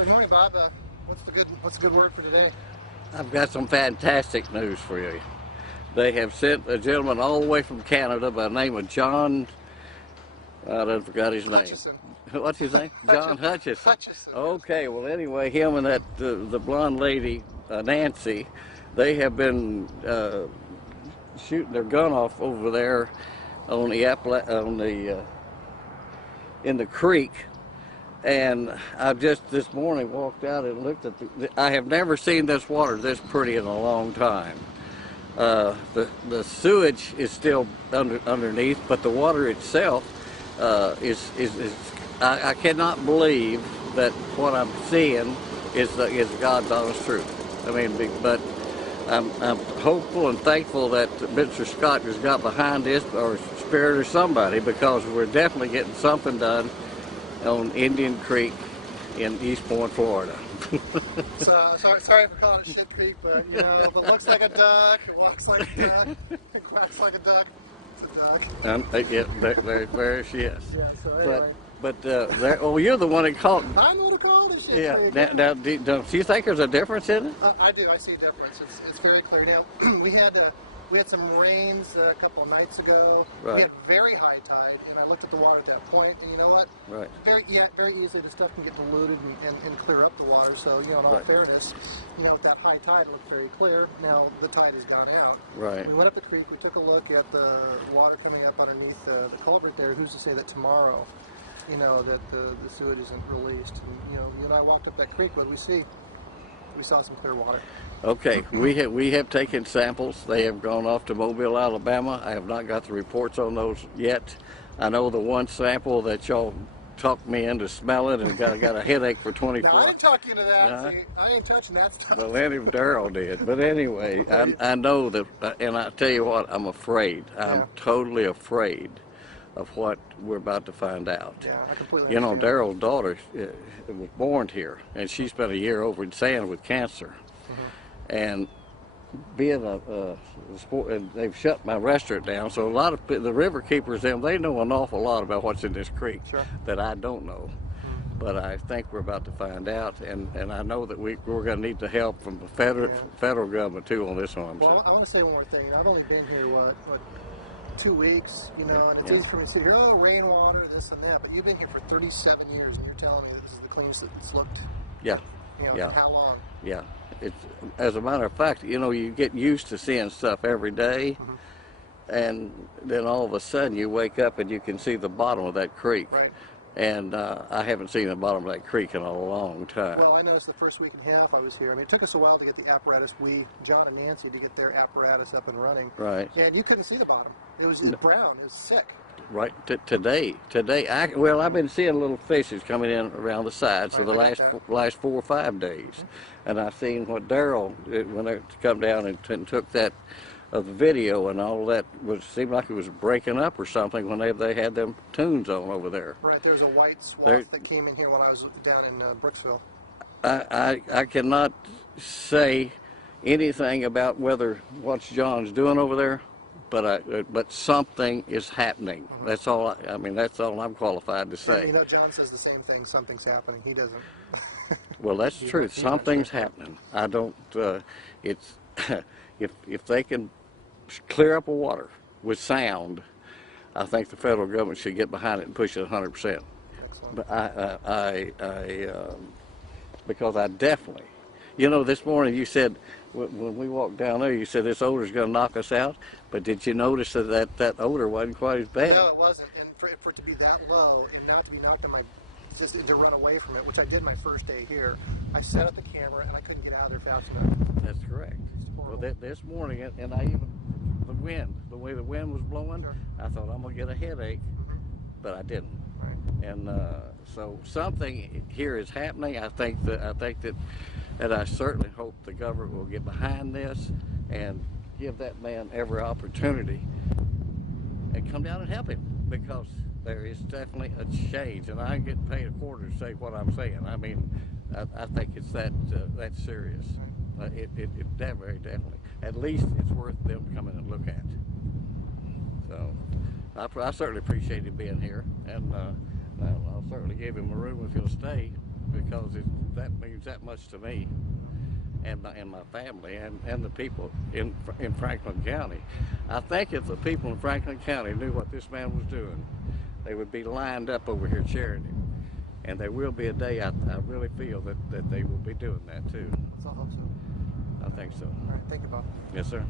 So good morning, Bob. What's the good word for today? I've got some fantastic news for you. They have sent a gentleman all the way from Canada by the name of John. I done forgot his name. Hutchison. What's his name? John Hutchison. Hutchison. Okay, well anyway, him and that the blonde lady Nancy, they have been shooting their gun off over there on the in the creek. And I just this morning walked out and looked at I have never seen this water this pretty in a long time. The sewage is still underneath, but the water itself I cannot believe that what I'm seeing is God's honest truth. I mean, but I'm hopeful and thankful that Mr. Scott has got behind this, or Spirit or somebody, because we're definitely getting something done on Indian Creek in East Point, Florida. So sorry for calling it Shit Creek, but you know, if it looks like a duck, it walks like a duck, it quacks like a duck, it's a duck. Yeah, there she is. Yeah, so anyway. But you're the one that called. I know to call it Shit Creek. Now, don't you think there's a difference in it? I do. I see a difference. It's very clear. Now, we had some rains a couple of nights ago. Right. We had very high tide, and I looked at the water at that point, and you know what? Right. Very easily the stuff can get diluted and clear up the water. So, you know, in all fairness, you know, with that high tide, it looked very clear. Now the tide has gone out. Right. We went up the creek. We took a look at the water coming up underneath the culvert there. Who's to say that tomorrow, you know, that the sewage isn't released? And, you know, you and I walked up that creek. What did we see? We saw some clear water. Okay, we have taken samples. They have gone off to Mobile, Alabama. I have not got the reports on those yet. I know the one sample that y'all talked me into smelling and got a headache for 24 hours. I didn't talk you into that. See, I ain't touching that stuff. Well, Daryl did. But anyway, I know that, and I tell you what, I'm afraid. I'm totally afraid of what we're about to find out. Yeah, I completely You know, understand. Daryl's daughter was born here, and she spent a year over in Sand with cancer. And being a sport, and they've shut my restaurant down, so a lot of the river keepers, they know an awful lot about what's in this creek that I don't know. But I think we're about to find out, and I know that we're going to need the help from the federal government too on this one. Well, I want to say one more thing. I've only been here, what 2 weeks, you know, and it's easy for me to sit here, oh, rainwater, this and that, but you've been here for 37 years, and you're telling me this is the cleanest it's looked. Yeah. You know, how long? Yeah. It's, as a matter of fact, you know, you get used to seeing stuff every day, and then all of a sudden you wake up and you can see the bottom of that creek. Right. And I haven't seen the bottom of that creek in a long time. Well, I noticed the first week and a half I was here. I mean, it took us a while to get the apparatus, John and Nancy, to get their apparatus up and running. Right. And you couldn't see the bottom. It was brown. It was sick. Right. Today, I've been seeing little fishes coming in around the sides for the last 4 or 5 days. And I've seen what Daryl, when they come down and took that of the video and all that, seemed like it was breaking up or something when they had them tunes on over there. Right, there's a white swath that came in here while I was down in Brooksville. I cannot say anything about what John's doing over there, but something is happening. That's all. I mean, that's all I'm qualified to say. And, you know, John says the same thing. Something's happening. He doesn't. Well, that's the truth. Something's happening. I don't. It's if they can clear up the water with sound, I think the federal government should get behind it and push it 100%. But because I definitely, you know, this morning you said when we walked down there, you said this odor's going to knock us out. But did you notice that odor wasn't quite as bad? No, it wasn't. And for it to be that low and not to be knocked on just to run away from it, which I did my first day here, I set up the camera and I couldn't get out of there fast enough. That's correct. Well, this morning, and I even, the way the wind was blowing, I thought I'm going to get a headache, but I didn't. Right. And so something here is happening. I think that I certainly hope the government will get behind this and give that man every opportunity and come down and help him, because there is definitely a change, and I ain't getting paid a quarter to say what I'm saying. I mean, I think it's that serious. It very definitely. At least it's worth them coming and look at. So I certainly appreciate him being here, and I'll certainly give him a room if he'll stay. because that means that much to me and my family and the people in Franklin County. I think if the people in Franklin County knew what this man was doing, they would be lined up over here cheering him. And there will be a day, I really feel that they will be doing that too. Let's all hope so. I think so. All right, thank you, Bob. Yes, sir.